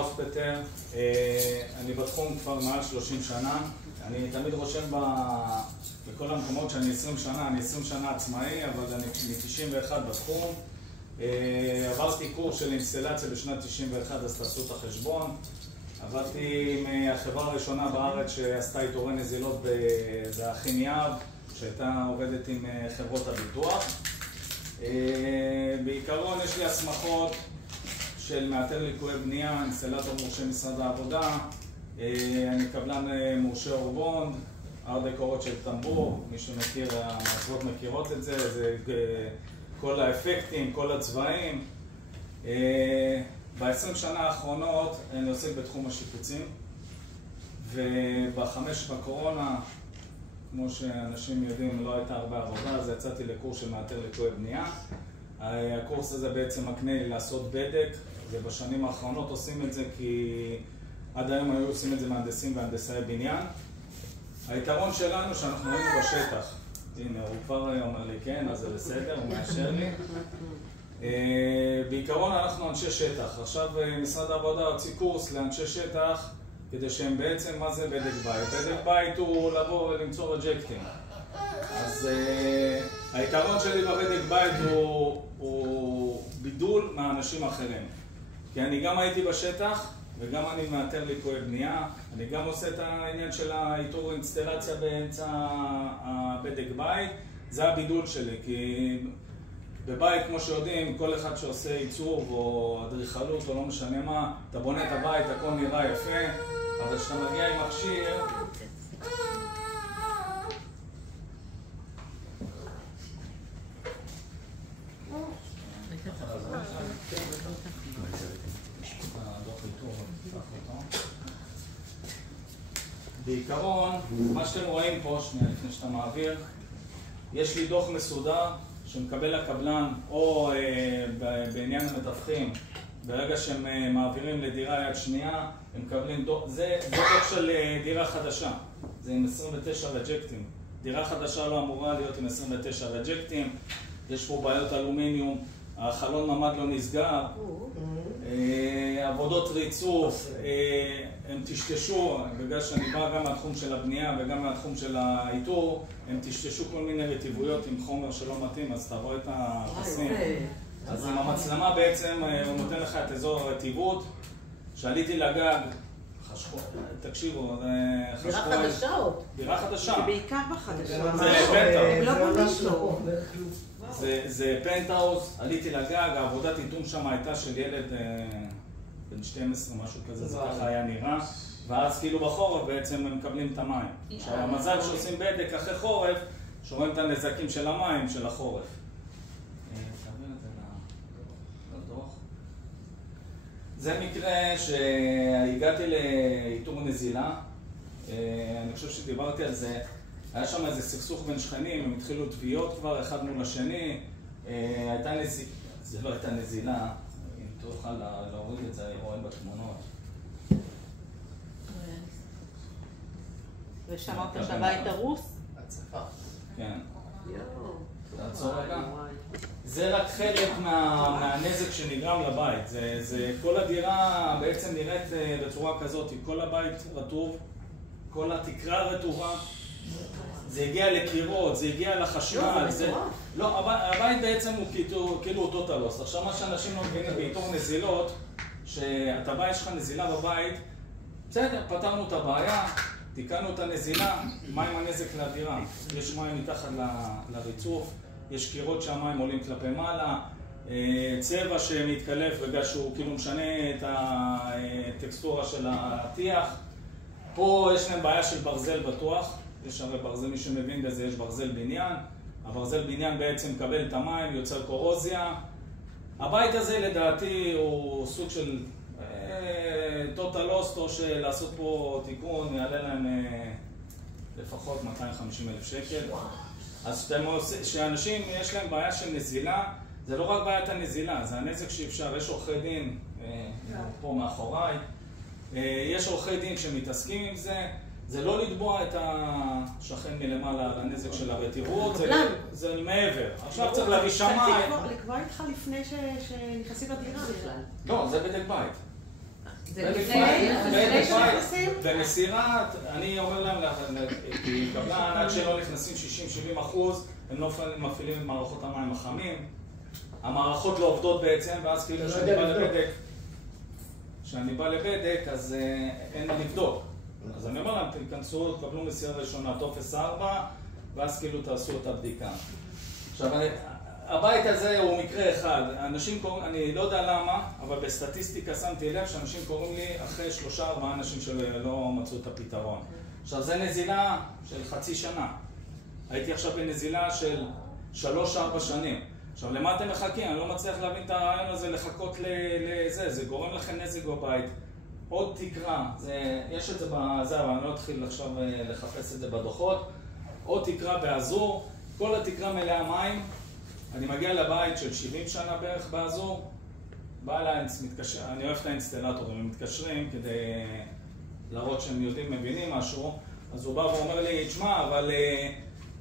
פטר, אני בתחום כבר מעל 30 שנה. אני תמיד רושם בכל המקומות שאני 20 שנה, אני 20 שנה עצמאי, אבל אני מ-91 בתחום. עברתי קורס של אינסטלציה בשנת 91, אז תעשו את החשבון. עבדתי עם החברה הראשונה בארץ שעשתה איתורי נזילות, זה אחים יהב, שהייתה עובדת עם חברות הביטוח. בעיקרון יש לי הסמכות של מאתר ליקויי בנייה, אינסטלטור מורשה משרד העבודה, אני קבלן מורשה אורבונד, ארט-דקורות של טמבור, מי שמכיר, המעצבות מכירות את זה, זה כל האפקטים, כל הצבעים. ב-20 שנה האחרונות אני עוסק בתחום השיפוצים, ובחמש בקורונה, כמו שאנשים יודעים, לא הייתה הרבה עבודה, אז יצאתי לקורס של מאתר ליקויי בנייה. הקורס הזה בעצם מקנה לי לעשות בדק, ובשנים האחרונות עושים את זה כי עד היום היו עושים את זה מהנדסים והנדסאי בניין. היתרון שלנו שאנחנו היינו בשטח. הנה, הוא כבר אומר לי כן, אז זה בסדר, הוא מאשר לי. בעיקרון אנחנו אנשי שטח. עכשיו משרד העבודה הוציא קורס לאנשי שטח, כדי שהם בעצם, מה זה בדק בית? בדק בית הוא לבוא ולמצוא רג'קטים. אז היתרון שלי בבדק בית הוא בידול מהאנשים האחרים. כי אני גם הייתי בשטח וגם אני מאתר ליקויי בנייה. אני גם עושה את העניין של האיתור אינסטלציה באמצע הבדק בית. זה הבידול שלי, כי בבית, כמו שיודעים, כל אחד שעושה עיצוב או אדריכלות או לא משנה מה, אתה בונה את הבית, הכל נראה יפה, אבל כשאתה מגיע עם מכשיר, בעיקרון, מה שאתם רואים פה, שנייה לפני שאתה מעביר, יש לי דוח מסודר שמקבל הקבלן או בעניין המתווכים, ברגע שהם מעבירים לדירה יד שנייה, הם מקבלים דוח, זה דוח של דירה חדשה, זה עם 29 רג'קטים. דירה חדשה לא אמורה להיות עם 29 רג'קטים, יש פה בעיות אלומיניום, החלון ממ"ד לא נסגר, עבודות ריצוף, הם תשתשו, בגלל שאני בא גם מהתחום של הבנייה וגם מהתחום של האיתור, הם תשתשו כל מיני רטיבויות עם חומר שלא מתאים, אז אתה רואה את הפסים. אז עם המצלמה בעצם הוא נותן לך את אזור הרטיבות. שעליתי לגג, תקשיבו, דירה חדשה עוד. דירה חדשה. זה בעיקר בחדשה. זה פנטהאוס. הם לא בונים לו. זה פנטהאוס, עליתי לגג, העבודת איתום שם הייתה של ילד בן 12, משהו כזה, זה ככה היה נראה. ואז כאילו בחורף בעצם הם מקבלים את המים. עכשיו המזל שעושים בדק אחרי חורף, שרואים את הנזקים של המים של החורף. תעביר את זה לדוח. זה מקרה שהגעתי לאיתור נזילה. אני חושב שדיברתי על זה. היה שם איזה סכסוך בין שכנים, הם התחילו תביעות כבר אחד מול השני. הייתה נזילה, זה לא הייתה נזילה, אם תוכל להוריד את זה, רואים בתמונות. ושמעת שהבית הרוס? הצפה. כן. תעצור רגע. זה רק חלק מהנזק שנגרם לבית. כל הדירה בעצם נראית בצורה כזאת, כל הבית רטוב, כל התקרה רטובה. זה הגיע לקירות, זה הגיע לחשמל. לא, הבית בעצם הוא כאילו אותו טלוס. עכשיו מה שאנשים לא מבינים באיתור נזילות, שאתה בא, יש לך נזילה בבית, בסדר, פתרנו את הבעיה, תיקנו את הנזילה, מה עם הנזק לדירה? יש מים מתחת לריצוף, יש קירות שהמים עולים כלפי מעלה, צבע שמתקלף בגלל שהוא כאילו משנה את הטקסטורה של הטיח. פה יש להם בעיה של ברזל בטוח, יש הרי ברזל, מי שמבין בזה, יש ברזל בניין. הברזל בניין בעצם מקבל את המים, יוצר קורוזיה. הבית הזה לדעתי הוא סוג של טוטל לוסט, או שלעשות פה תיקון יעלה להם לפחות 250,000 שקל. אז שאנשים יש להם בעיה של נזילה, זה לא רק בעיית הנזילה, זה הנזק שאפשר. יש עורכי דין פה מאחוריי, יש עורכי דין שמתעסקים עם זה. זה לא לתבוע את השכן מלמעלה לנזק של הרטיבות, זה מעבר. עכשיו צריך להביא שמאי. לקבוע איתך לפני שנכנסים לדירה בכלל. לא, זה בדק בית. במסירה, אני אומר להם, כי קבלן, עד שלא נכנסים 60-70%, הם לא מפעילים את מערכות המים החמים, המערכות לא עובדות בעצם, ואז כאילו כשאני בא לבדק, אז אין מה לבדוק. אז אני אומר להם, תיכנסו, תקבלו מסירה ראשונה, טופס 4, ואז כאילו תעשו את הבדיקה. עכשיו, הבית הזה הוא מקרה אחד. אנשים קוראים, אני לא יודע למה, אבל בסטטיסטיקה שמתי לב שאנשים קוראים לי אחרי 3-4 אנשים שלא מצאו את הפתרון. עכשיו, זה נזילה של חצי שנה. הייתי עכשיו בנזילה של 3-4 שנים. עכשיו, למה אתם מחכים? אני לא מצליח להבין את הרעיון הזה לחכות לזה. זה גורם לכם נזק בבית. עוד תקרה, יש את זה בזה, אבל אני לא אתחיל עכשיו לחפש את זה בדוחות. עוד תקרה באזור, כל התקרה מלאה מים. אני מגיע לבית של 70 שנה בערך באזור, בא אליי, אני אוהב את האינסטלטורים, הם מתקשרים כדי להראות שהם יודעים, מבינים משהו, אז הוא בא ואומר לי, תשמע, אבל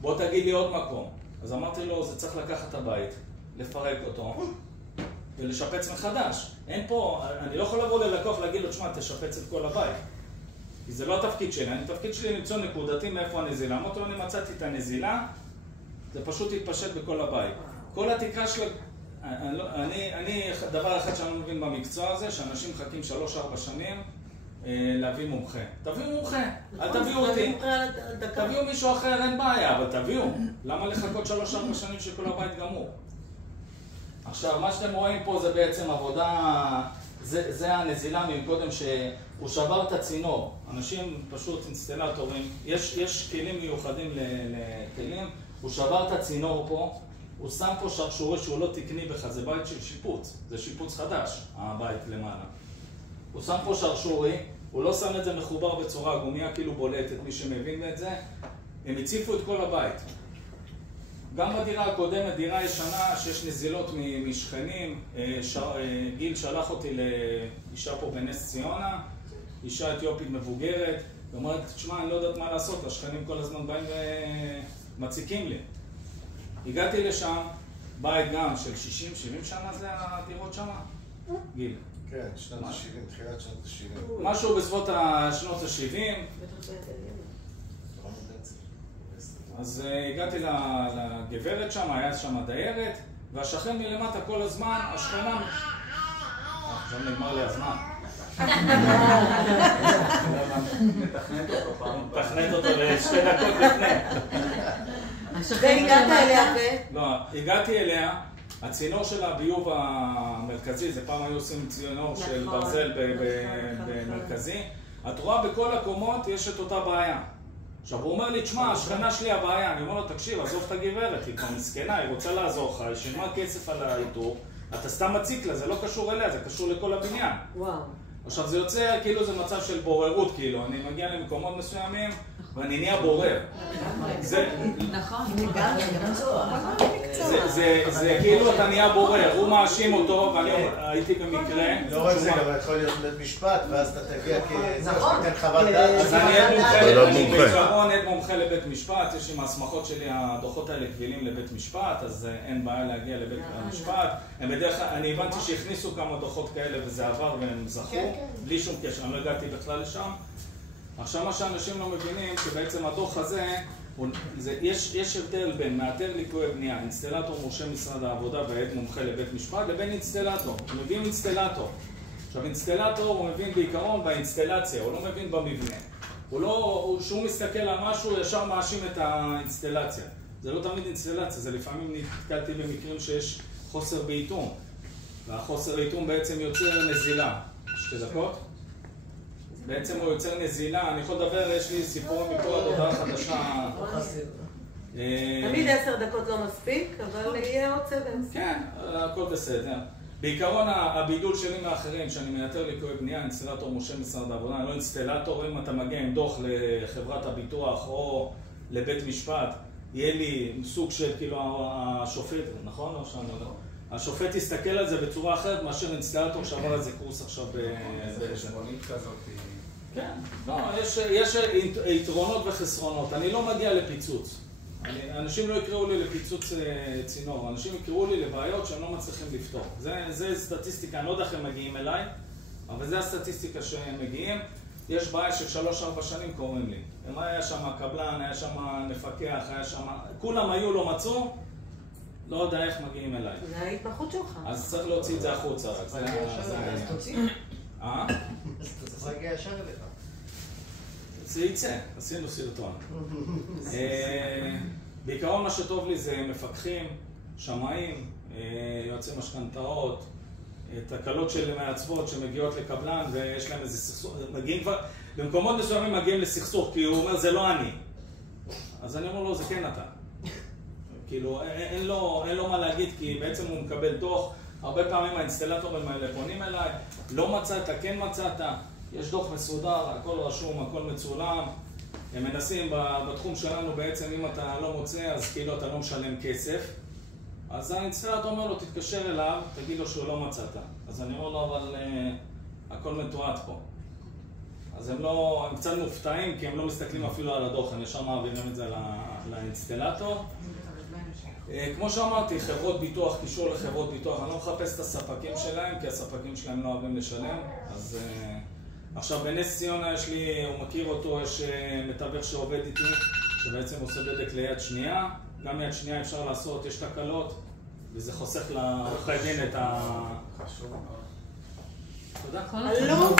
בוא תגיד לי עוד מקום. אז אמרתי לו, זה צריך לקחת את הבית, לפרק אותו ולשפץ מחדש. אין פה, אני לא יכול לבוא ללקוח להגיד לו, תשמע, תשפץ את כל הבית. כי זה לא התפקיד שלי, התפקיד שלי למצוא נקודתי מאיפה הנזילה. אמרתי לו, אני מצאתי את הנזילה, זה פשוט התפשט בכל הבית. כל התקרה של... דבר אחד שאני לא מבין במקצוע הזה, שאנשים מחכים 3-4 שנים להביא מומחה. תביאו מומחה, אל תביאו אותי. תביאו מישהו אחר, אין בעיה, אבל תביאו. למה לחכות 3-4 שנים שכל הבית גמור? עכשיו, מה שאתם רואים פה זה בעצם עבודה... זה הנזילה מקודם שהוא שבר את הצינור. אנשים פשוט אינסטלטורים, יש כלים מיוחדים לכלים, הוא שבר את הצינור פה, הוא שם פה שרשורי שהוא לא תקני בכלל, זה בית של שיפוץ, זה שיפוץ חדש, הבית למעלה. הוא שם פה שרשורי, הוא לא שם את זה מחובר בצורה עגומיה, כאילו בולטת, מי שמבין את זה, הם הציפו את כל הבית. גם בדירה הקודמת, דירה ישנה, שיש נזילות משכנים, גיל שלח אותי לאישה פה בנס ציונה, אישה אתיופית מבוגרת, ואומרת, תשמע, אני לא יודעת מה לעשות, השכנים כל הזמן באים ומציקים לי. הגעתי לשם, בית גם של 60-70 שנה זה הדירות שם? גיל. כן, שנות ה-70, תחילת שנות ה-70. משהו בסביבות שנות ה-70. אז הגעתי לגברת שם, היה שם דיירת, והשכן מלמטה כל הזמן, השכנה... עכשיו נגמר לי הזמן. מתכנת אותו ל2 דקות לפני. והגעת אליה לא, הגעתי אליה, הצינור של הביוב המרכזי, זה פעם היו עושים צינור של ברזל במרכזי, את רואה בכל הקומות יש את אותה בעיה. עכשיו הוא אומר לי, תשמע, השכנה שלי הבעיה, אני אומר לו, תקשיב, עזוב את הגברת, היא כבר מסכנה, היא רוצה לעזור לך, היא שילמה כסף על האיתור, אתה סתם מציק לה, זה לא קשור אליה, זה קשור לכל הבניין. וואו. עכשיו זה יוצא, כאילו זה מצב של בוררות, כאילו, אני מגיע למקומות מסוימים, ואני נהיה בורר. נכון. זה כאילו אתה נהיה בורר, הוא מאשים אותו, ואני הייתי במקרה... לא רק זה, גם יכול להיות בית משפט, ואז אתה תגיע כתן חוות דעת. אז אני בעיקרון עד מומחה לבית משפט, יש עם ההסמכות שלי, הדוחות האלה קבילים לבית משפט, אז אין בעיה להגיע לבית המשפט. אני הבנתי שהכניסו כמה דוחות כאלה וזה עבר והם זכו, בלי שום קשר, אני לא הגעתי בכלל לשם. עכשיו מה שאנשים לא מבינים, שבעצם הדוח הזה, יש הבדל בין מאתר ליקויי בנייה, אינסטלטור מורשה משרד העבודה ועד מומחה לבית משפט, לבין אינסטלטור. הוא מבין אינסטלטור. עכשיו אינסטלטור הוא מבין בעיקרון באינסטלציה, הוא לא מבין במבנה. כשהוא מסתכל על משהו, הוא ישר מאשים את האינסטלציה. זה לא תמיד אינסטלציה, זה לפעמים נתקלתי במקרים שיש חוסר באיתום. והחוסר איתום בעצם יוצר נזילה. 2 דקות? בעצם הוא יוצר נזילה, אני יכול לדבר, יש לי סיפור מפה עד הודעה חדשה. תמיד 10 דקות לא מספיק, אבל יהיה עוד סבב. כן, הכל בסדר. בעיקרון הבידול שלי מאחרים, שאני מייתר ליקויי בנייה, אינסטלטור מורשה משרד העבודה, אני לא אינסטלטור, אם אתה מגיע עם דוח לחברת הביטוח או לבית משפט, יהיה לי סוג של כאילו השופט, נכון או שאני לא? השופט יסתכל על זה בצורה אחרת מאשר אינסטלטור שעבר על זה קורס עכשיו חשבונית כזאת. כן, לא, יש יתרונות וחסרונות. אני לא מגיע לפיצוץ. אנשים לא יקראו לי לפיצוץ צינור, אנשים יקראו לי לבעיות שהם לא מצליחים לפתור. זה סטטיסטיקה, אני לא יודע איך הם מגיעים אליי, אבל זה הסטטיסטיקה שהם מגיעים. יש בעיה של 3-4 שנים קוראים לי. אם היה שם קבלן, היה שם מפקח, היה שם... כולם היו, לא מצאו, לא יודע איך מגיעים אליי. זה ההתמחות שלך. אז צריך להוציא את זה החוצה, רק זה העניין. אז תוציא. אז אתה צריך להגיע ישר אליך. זה יצא, עשינו סרטון. בעיקרון מה שטוב לי זה מפקחים, שמאים, יועצי משכנתאות, תקלות של מעצבות שמגיעות לקבלן ויש להם איזה סכסוך, מגיעים כבר, במקומות מסוימים מגיעים לסכסוך, כי הוא אומר זה לא אני. אז אני אומר לו זה כן אתה. כאילו אין לו מה להגיד, כי בעצם הוא מקבל דוח, הרבה פעמים האינסטלטורים האלה פונים אליי, לא מצאת, כן מצאת, יש דוח מסודר, הכל רשום, הכל מצולם, הם מנסים בתחום שלנו בעצם אם אתה לא מוצא אז כאילו אתה לא משלם כסף, אז האינסטלטור אומר לו תתקשר אליו, תגיד לו שהוא לא מצאת, אז אני אומר לו אבל הכל מתועד פה. אז הם קצת מופתעים כי הם לא מסתכלים אפילו על הדוח, הם ישר מעבירים את זה לאינסטלטור. כמו שאמרתי, חברות ביטוח, קישור לחברות ביטוח, אני לא מחפש את הספקים שלהם, כי הספקים שלהם לא אוהבים לשלם. אז עכשיו בנס ציונה יש לי, הוא מכיר אותו, יש מתווך שעובד איתי, שבעצם עושה בדק ליד שנייה. גם יד שנייה אפשר לעשות, יש תקלות, וזה חוסך לעורכי דין את ה... חשוב מאוד. תודה. הלו,